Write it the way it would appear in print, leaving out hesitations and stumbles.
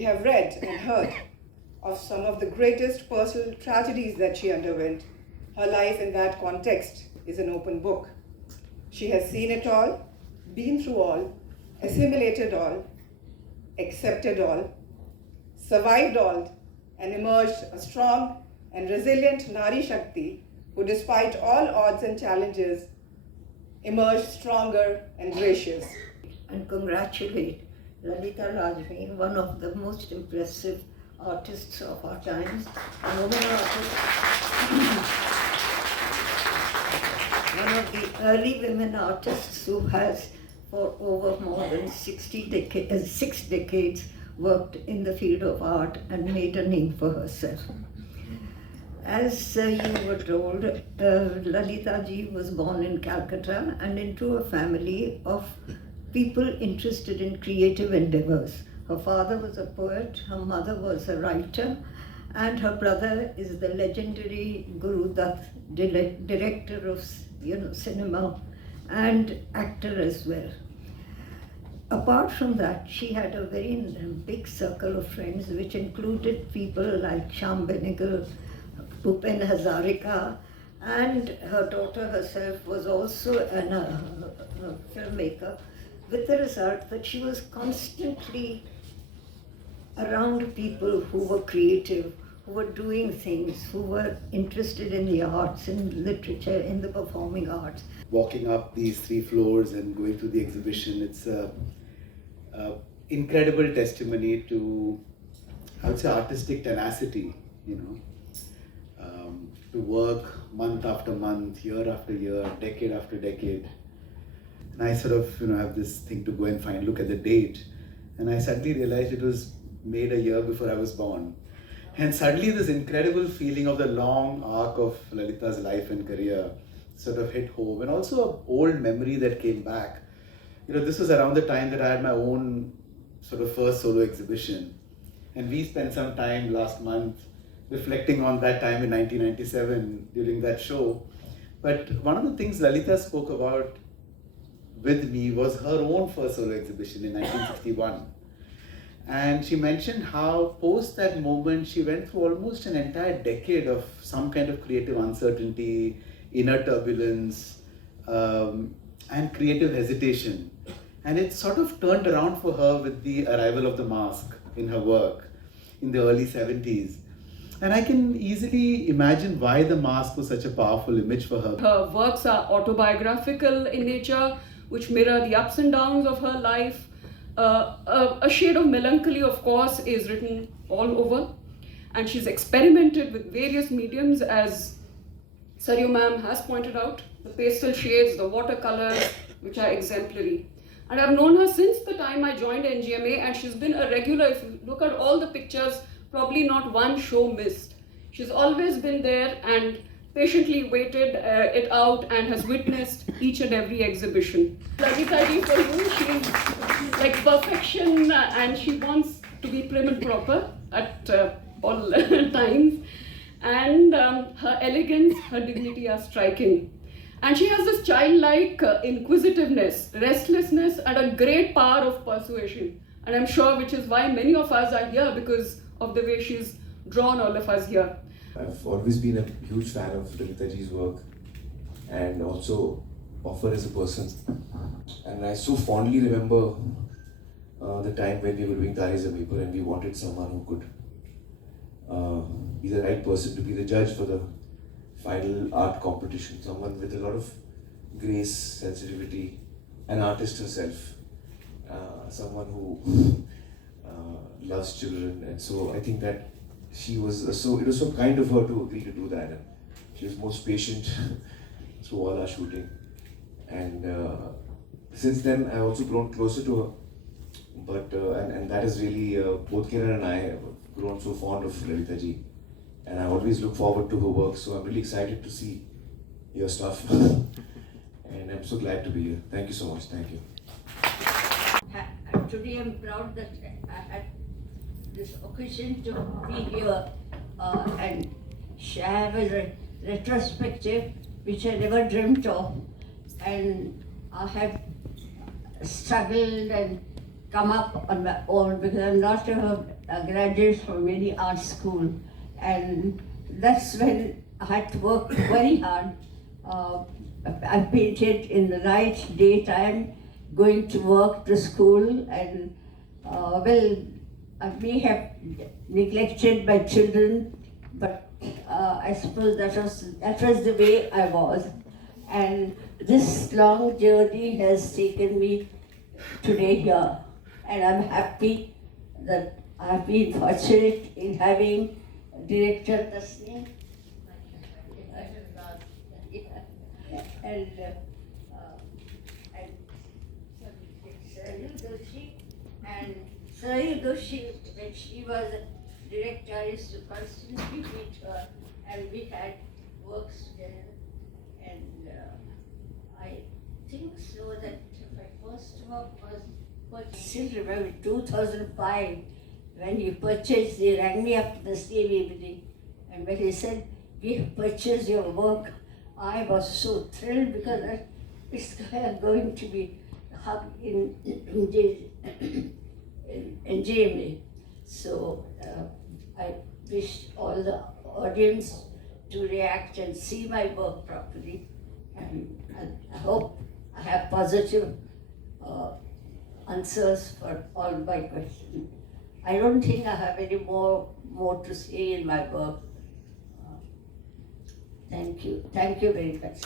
We have read and heard of some of the greatest personal tragedies that she underwent. Her life in that context is an open book. She has seen it all, been through all, assimilated all, accepted all, survived all, and emerged a strong and resilient Nari Shakti who, despite all odds and challenges, emerged stronger and gracious. And congratulate Lalita Lajmi, one of the most impressive artists of our times, a woman artist, one of the early women artists who has for over more than 6 decades worked in the field of art and made a name for herself. As you were told, Lalita ji was born in Calcutta and into a family of people interested in creative endeavors. Her father was a poet, her mother was a writer, and her brother is the legendary Guru Dutt, director of cinema and actor as well. Apart from that, she had a very big circle of friends, which included people like Shyam Benegal, Bhupen Hazarika, and her daughter herself was also a filmmaker, with the result that she was constantly around people who were creative, who were doing things, who were interested in the arts, in literature, in the performing arts. Walking up these 3 floors and going through the exhibition, it's a incredible testimony to, I would say, artistic tenacity, to work month after month, year after year, decade after decade. And I sort of, have this thing to go and look at the date. And I suddenly realized it was made a year before I was born. And suddenly this incredible feeling of the long arc of Lalita's life and career sort of hit home. And also an old memory that came back. This was around the time that I had my own sort of first solo exhibition. And we spent some time last month reflecting on that time in 1997 during that show. But one of the things Lalita spoke about with me was her own first solo exhibition in 1961. And she mentioned how post that moment she went through almost an entire decade of some kind of creative uncertainty, inner turbulence, and creative hesitation. And it sort of turned around for her with the arrival of the mask in her work in the early 70s. And I can easily imagine why the mask was such a powerful image for her. Her works are autobiographical in nature, which mirror the ups and downs of her life. A shade of melancholy, of course, is written all over. And she's experimented with various mediums, as Saryu ma'am has pointed out, the pastel shades, the watercolors, which are exemplary. And I've known her since the time I joined NGMA, and she's been a regular. If you look at all the pictures, probably not one show missed. She's always been there and patiently waited it out and has witnessed each and every exhibition. Lalita ji, for you, she's like perfection, and she wants to be prim and proper at all times. And her elegance, her dignity are striking. And she has this childlike inquisitiveness, restlessness, and a great power of persuasion. And I'm sure which is why many of us are here, because of the way she's drawn all of us here. I've always been a huge fan of Lalita ji's work and also of her as a person. And I so fondly remember the time when we were doing Tare Zameen Par and we wanted someone who could be the right person to be the judge for the final art competition. Someone with a lot of grace, sensitivity, an artist herself. Someone who loves children, and so I think that she was it was so kind of her to agree to do that, and she was most patient through all our shooting, and since then I've also grown closer to her, but and that is really both Kiran and I have grown so fond of Lalita ji, and I always look forward to her work, so I'm really excited to see your stuff and I'm so glad to be here. Thank you so much. Thank you. Today I'm proud that I had this occasion to be here and have a retrospective which I never dreamt of, and I have struggled and come up on my own because I'm not a graduated from any art school, and that's when I had to work very hard. I painted in the night, daytime, going to work, to school, and I may have neglected my children, but I suppose that was the way I was. And this long journey has taken me today here, and I'm happy that I've been fortunate in having director Tasneem and Sahil Doshi. And Sahil Doshi, when she was director, I used to constantly meet her, and we had works together. And I think so that my first work was, I still remember 2005, when he purchased, he rang me up the same evening, and when he said, "We have purchased your work," I was so thrilled, because it's going to be hung in NGMA. So I wish all the audience to react and see my work properly, and I hope I have positive answers for all my questions. I don't think I have any more to say in my work. Thank you very much.